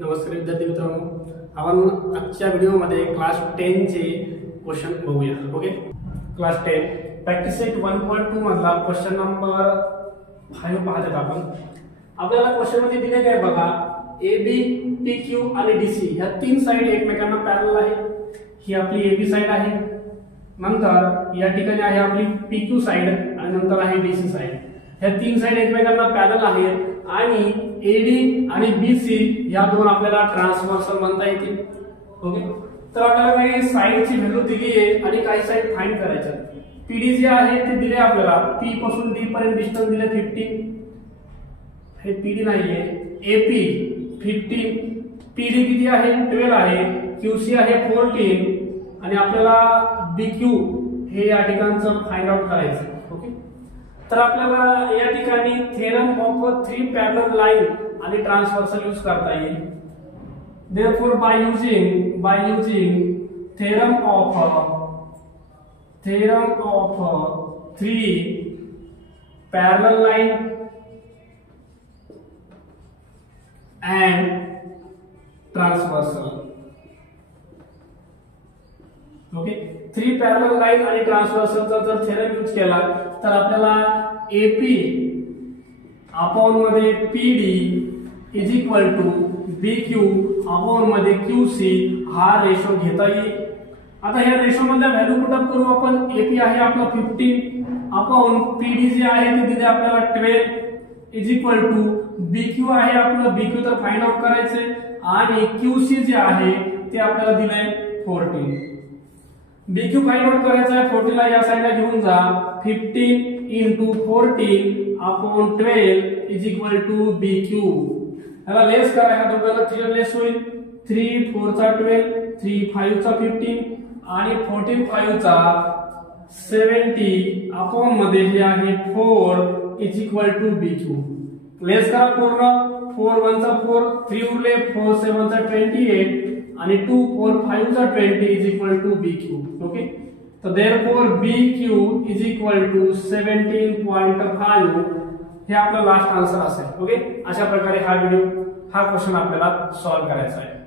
नमस्कार विद्यार्थी मित्रांनो, आपण आजच्या व्हिडिओमध्ये क्लास 10 चे क्वेश्चन बघूया. ओके, क्लास 10 प्रॅक्टिस सेट 1.2 मधला क्वेश्चन नंबर 5 पाहत आपण. आपल्याला क्वेश्चन मध्ये दिले काय बघा, AB, PQ आणि DC ह्या तीन साइड एकमेकांना पॅरलल आहे. ही आपली AB साइड आहे, नंतर या ठिकाणी आहे आपली PQ साइड आणि नंतर आहे DC साइड. ह्या तीन साइड एकमेकांना पॅरलल आहेत आणि AD आणि BC या दोन आपल्याला ट्रान्सव्हर्सल म्हणता येतील. ओके, तर आपल्याला काही साइडची व्हॅल्यू दिली आहे आणि काही साइड फाइंड करायच्या. PD जे आहे ते दिले आपल्याला, P पासून D पर्यंत डिस्टन्स दिले 15. हे PD नाहीये. AP 15, PD किती आहे 12 आहे, QC आहे 14 आणि आपल्याला BQ हे या ठिकाणचं फाइंड आउट करायचं. ओके, तर आपल्याला या ठिकाणी थेरम ऑफ 3 पॅरलल लाइन आणि ट्रान्सव्हर्सल यूज करता येईल. Therefore by using theorem of 3 parallel line and transversal. Okay, 3 parallel line आणि ट्रान्सव्हर्सलचा जर थेरम यूज केला तर आपल्याला AP अपॉन मध्ये PD is equal to BQ upon मध्ये QC हा रेशो घेता येईल. आता या रेशो मध्ये व्हॅल्यू पुट अप करू आपण. AP आहे आपला 15 अपॉन PD जे आहे ते दिले आपल्याला 12 इज इक्वल टू BQ आहे आपलं, BQ तर फाइंड आउट करायचे आणि QC जे आहे ते आपल्याला दिले 14. BQ फाइंड आउट करायचा आहे. 14 ला या साइडला घेऊन जा. 15 into 14 upon 12 is equal to BQ. याला लेस करा, ह्या दोघांना 3 लेस होईल. 3 4 चा 12, 3 5 चा 15 आणि 14 5 चा 70 अपॉन मध्ये जे आहे 4 इज इक्वल टू BQ. लेस करा पूर्ण. 4 1 चा 4, 3 उरले, 4 7 चा 28 आणि 2 4 5 चा 20 is equal to BQ. Okay, तर therefore BQ is equal to 17.5 हे आपला लास्ट आन्सर असेल. ओके, अशा प्रकारे हा क्वेश्चन आपल्याला सॉल्व्ह करायचा आहे.